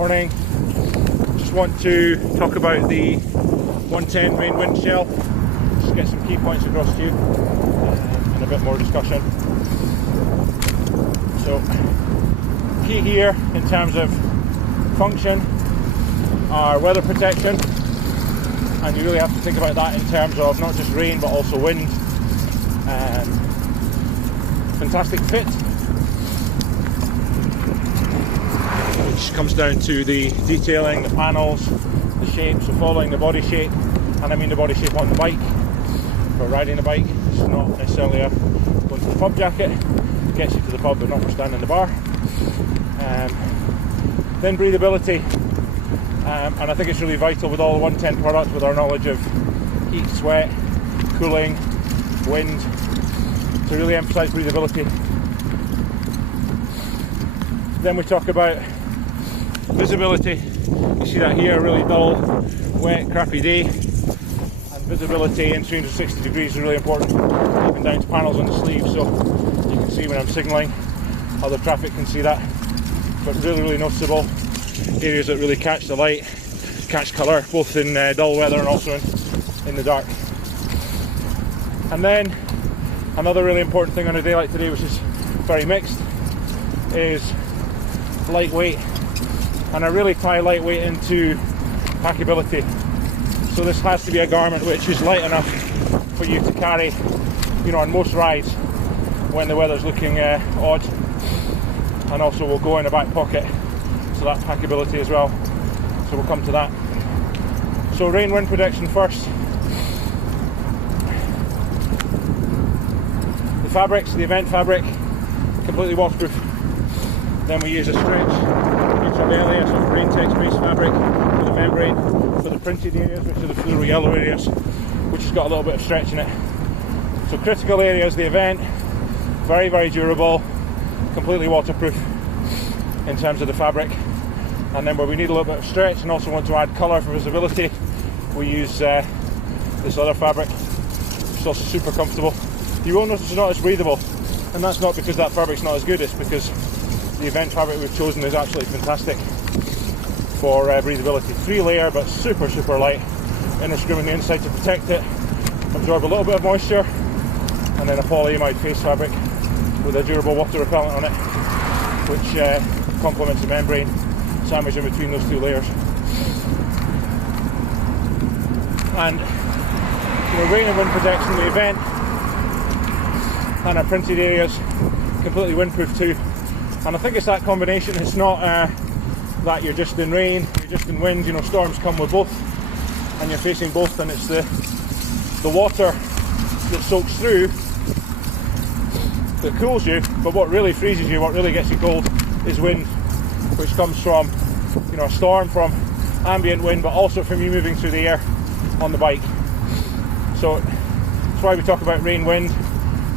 Morning. Just want to talk about the 110 main wind shell. Just get some key points across to you and a bit more discussion. So, key here in terms of function are weather protection, and you really have to think about that in terms of not just rain but also wind. Fantastic fit, which comes down to the detailing, the panels, the shape, so following the body shape, and I mean the body shape on the bike, for riding the bike. It's not necessarily a going to the pub jacket, it gets you to the pub but not for standing the bar. Then breathability, and I think it's really vital with all the 110 products, with our knowledge of heat, sweat, cooling, wind, to really emphasise breathability. Then we talk about visibility. You see that here, a really dull, wet, crappy day, and visibility in 360 degrees is really important, even down to panels on the sleeve, so you can see when I'm signalling, other traffic can see that. So it's really, really noticeable. Areas that really catch the light, catch colour, both in dull weather and also in the dark. And then another really important thing on a day like today, which is very mixed, is lightweight. And I really tie lightweight into packability. So this has to be a garment which is light enough for you to carry, on most rides when the weather's looking odd, and also will go in a back pocket, so that's packability as well. So we'll come to that. So rain wind protection first. The fabrics, the event fabric, completely waterproof. Then we use a stretch, mentioned earlier, so rain text based fabric with a membrane for the printed areas, which are the fluoro yellow areas, which has got a little bit of stretch in it. So critical areas, the event, very, very durable, completely waterproof in terms of the fabric. And then where we need a little bit of stretch and also want to add colour for visibility, we use this other fabric, which is also super comfortable. You will notice it's not as breathable, and that's not because that fabric's not as good, it's because the event fabric we've chosen is absolutely fantastic for breathability. 3-layer but super, super light, inner scrim on the inside to protect it, absorb a little bit of moisture, and then a polyamide face fabric with a durable water repellent on it, which complements the membrane sandwiched in between those 2 layers. And rain and wind protection, the event and our printed areas completely windproof too. And I think it's that combination. It's not that you're just in rain, you're just in wind. Storms come with both, and you're facing both, and it's the water that soaks through that cools you, but what really freezes you, what really gets you cold, is wind, which comes from a storm, from ambient wind, but also from you moving through the air on the bike. So that's why we talk about rain, wind,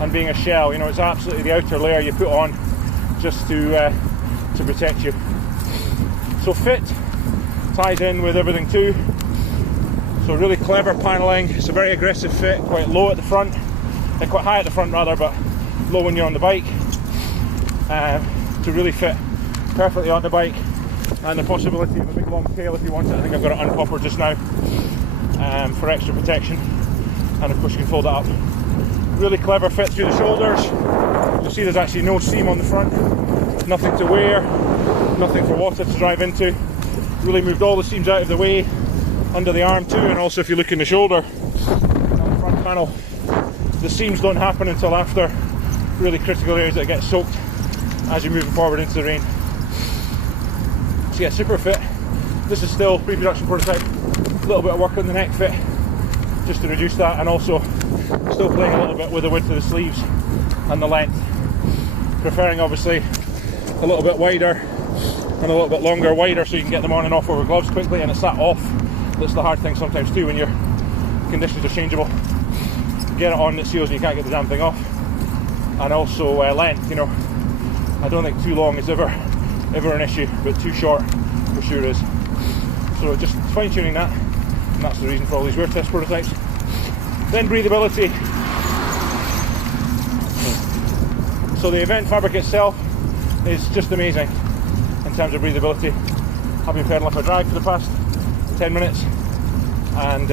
and being a shell. It's absolutely the outer layer you put on just to protect you. So fit ties in with everything too. So really clever panelling. It's a very aggressive fit, quite low at the front, quite high at the front rather, but low when you're on the bike, to really fit perfectly on the bike, and the possibility of a big long tail if you want it. I think I've got it unpoppered just now for extra protection, and of course you can fold it up. Really clever fit through the shoulders. You'll see there's actually no seam on the front, nothing to wear, nothing for water to drive into. Really moved all the seams out of the way under the arm too, and also if you look in the shoulder on the front panel, the seams don't happen until after really critical areas that get soaked as you're moving forward into the rain. So yeah, super fit. This is still pre-production prototype. A little bit of work on the neck fit just to reduce that, and also still playing a little bit with the width of the sleeves and the length. Preferring obviously a little bit wider and a little bit longer, wider so you can get them on and off over gloves quickly, and it's that off that's the hard thing sometimes too when your conditions are changeable. Get it on that seals and you can't get the damn thing off. And also length, I don't think too long is ever an issue, but too short for sure is. So just fine tuning that, and that's the reason for all these wear test prototypes. Then breathability. So the event fabric itself is just amazing in terms of breathability. I've been pedaling for a drag for the past 10 minutes, and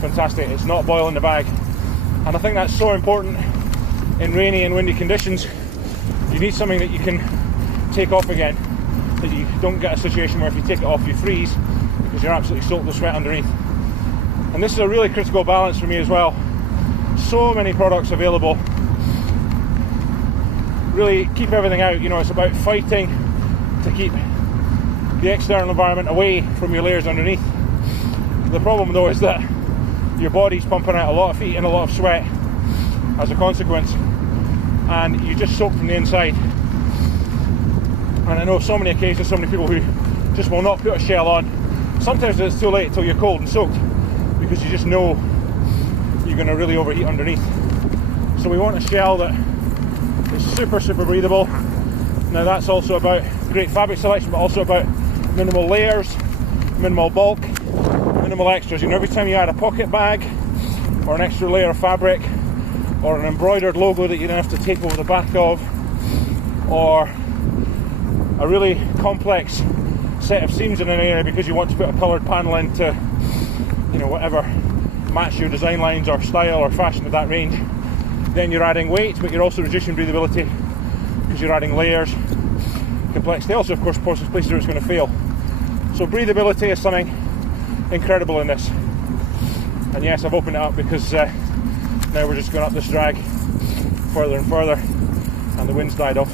fantastic. It's not boiling the bag, and I think that's so important in rainy and windy conditions. You need something that you can take off again, that you don't get a situation where if you take it off you freeze because you're absolutely soaked with sweat underneath. And this is a really critical balance for me as well. So many products available, really keep everything out. You know, it's about fighting to keep the external environment away from your layers underneath. The problem though is that your body's pumping out a lot of heat and a lot of sweat as a consequence, and you just soak from the inside. And I know so many occasions, so many people who just will not put a shell on. Sometimes it's too late until you're cold and soaked, because you just know you're going to really overheat underneath. So we want a shell that is super breathable. Now that's also about great fabric selection, but also about minimal layers, minimal bulk, minimal extras. You know, every time you add a pocket bag or an extra layer of fabric or an embroidered logo that you don't have to tape over the back of, or a really complex set of seams in an area because you want to put a coloured panel in to, you know, whatever, match your design lines or style or fashion of that range, then you're adding weight, but you're also reducing breathability because you're adding layers, complexity. Also, of course, places where it's going to fail. So breathability is something incredible in this. And yes, I've opened it up because now we're just going up this drag further and further, and the wind's died off.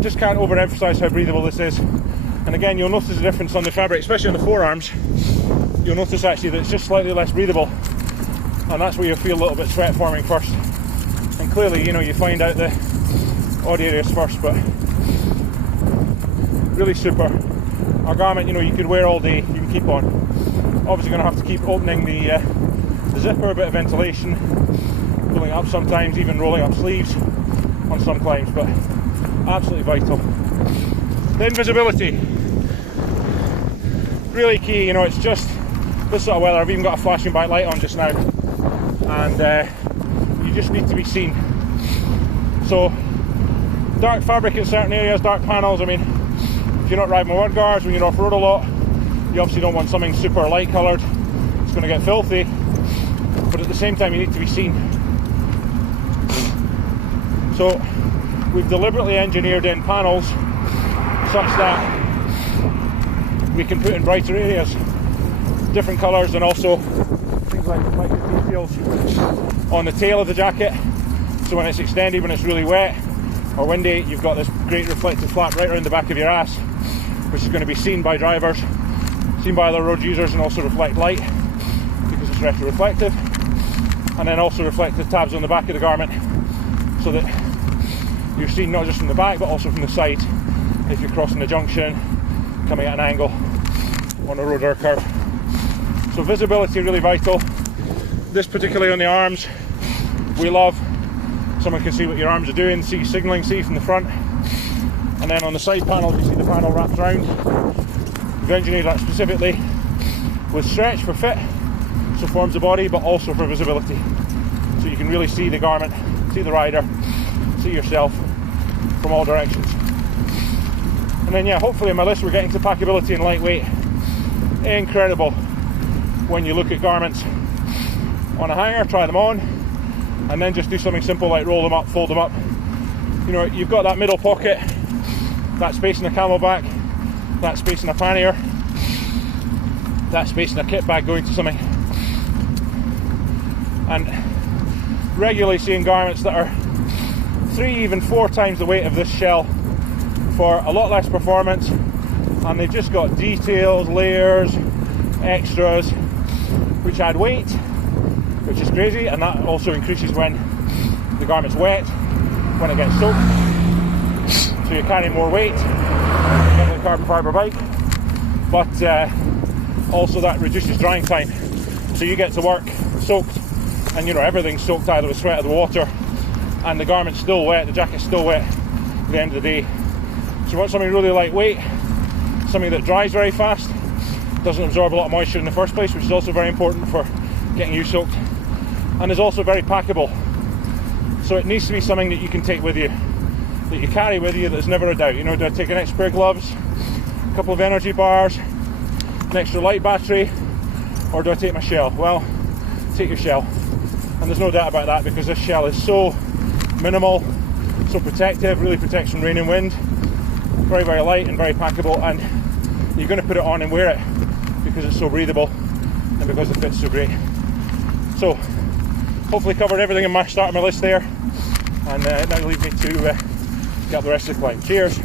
Just can't overemphasize how breathable this is. And again, you'll notice the difference on the fabric, especially on the forearms. You'll notice actually that it's just slightly less breathable, and that's where you'll feel a little bit sweat forming first. And clearly, you know, you find out the odd areas first, but really super. Our garment, you know, you could wear all day, you can keep on. Obviously going to have to keep opening the zipper, a bit of ventilation, pulling it up sometimes, even rolling up sleeves on some climbs, but absolutely vital. The invisibility, really key. You know, it's just this sort of weather. I've even got a flashing back light on just now, and you just need to be seen. So dark fabric in certain areas, dark panels. I mean, if you're not riding with mud guards, when you're off-road a lot, you obviously don't want something super light coloured. It's going to get filthy, but at the same time you need to be seen. So we've deliberately engineered in panels such that we can put in brighter areas, different colours, and also things like reflective details on the tail of the jacket. So when it's extended, when it's really wet or windy, you've got this great reflective flap right around the back of your ass, which is going to be seen by drivers, seen by other road users, and also reflect light because it's retroreflective. And then also reflective tabs on the back of the garment, so that you're seen not just from the back but also from the side if you're crossing the junction, coming at an angle on a road or a curve. So visibility really vital. This particularly on the arms, we love. Someone can see what your arms are doing, see signalling, see from the front. And then on the side panels, you see the panel wrapped around. We've engineered that specifically with stretch for fit, so forms the body, but also for visibility. So you can really see the garment, see the rider, see yourself from all directions. And then yeah, hopefully in my list we're getting to packability and lightweight. Incredible when you look at garments on a hanger, try them on, and then just do something simple like roll them up, fold them up. You know, you've got that middle pocket, that space in a camelback, that space in a pannier, that space in a kit bag going to something. And regularly seeing garments that are 3, even 4 times the weight of this shell for a lot less performance, and they've just got details, layers, extras which add weight, which is crazy, and that also increases when the garment's wet, when it gets soaked, so you're carrying more weight than a carbon fibre bike, but also that reduces drying time, so you get to work soaked, and you know, everything's soaked either with sweat or the water, and the garment's still wet, the jacket's still wet at the end of the day. So you want something really lightweight, something that dries very fast, doesn't absorb a lot of moisture in the first place, which is also very important for getting you soaked, and is also very packable. So it needs to be something that you can take with you. that you carry with you that's never a doubt. You know, do I take an extra pair of gloves, a couple of energy bars, an extra light battery, or do I take my shell? Well, take your shell. And there's no doubt about that, because this shell is so minimal, so protective, really protects from rain and wind, very, very light and very packable, and you're going to put it on and wear it because it's so breathable and because it fits so great. So hopefully covered everything in my start of my list there, and now leave me to get up the rest of the climb. Cheers.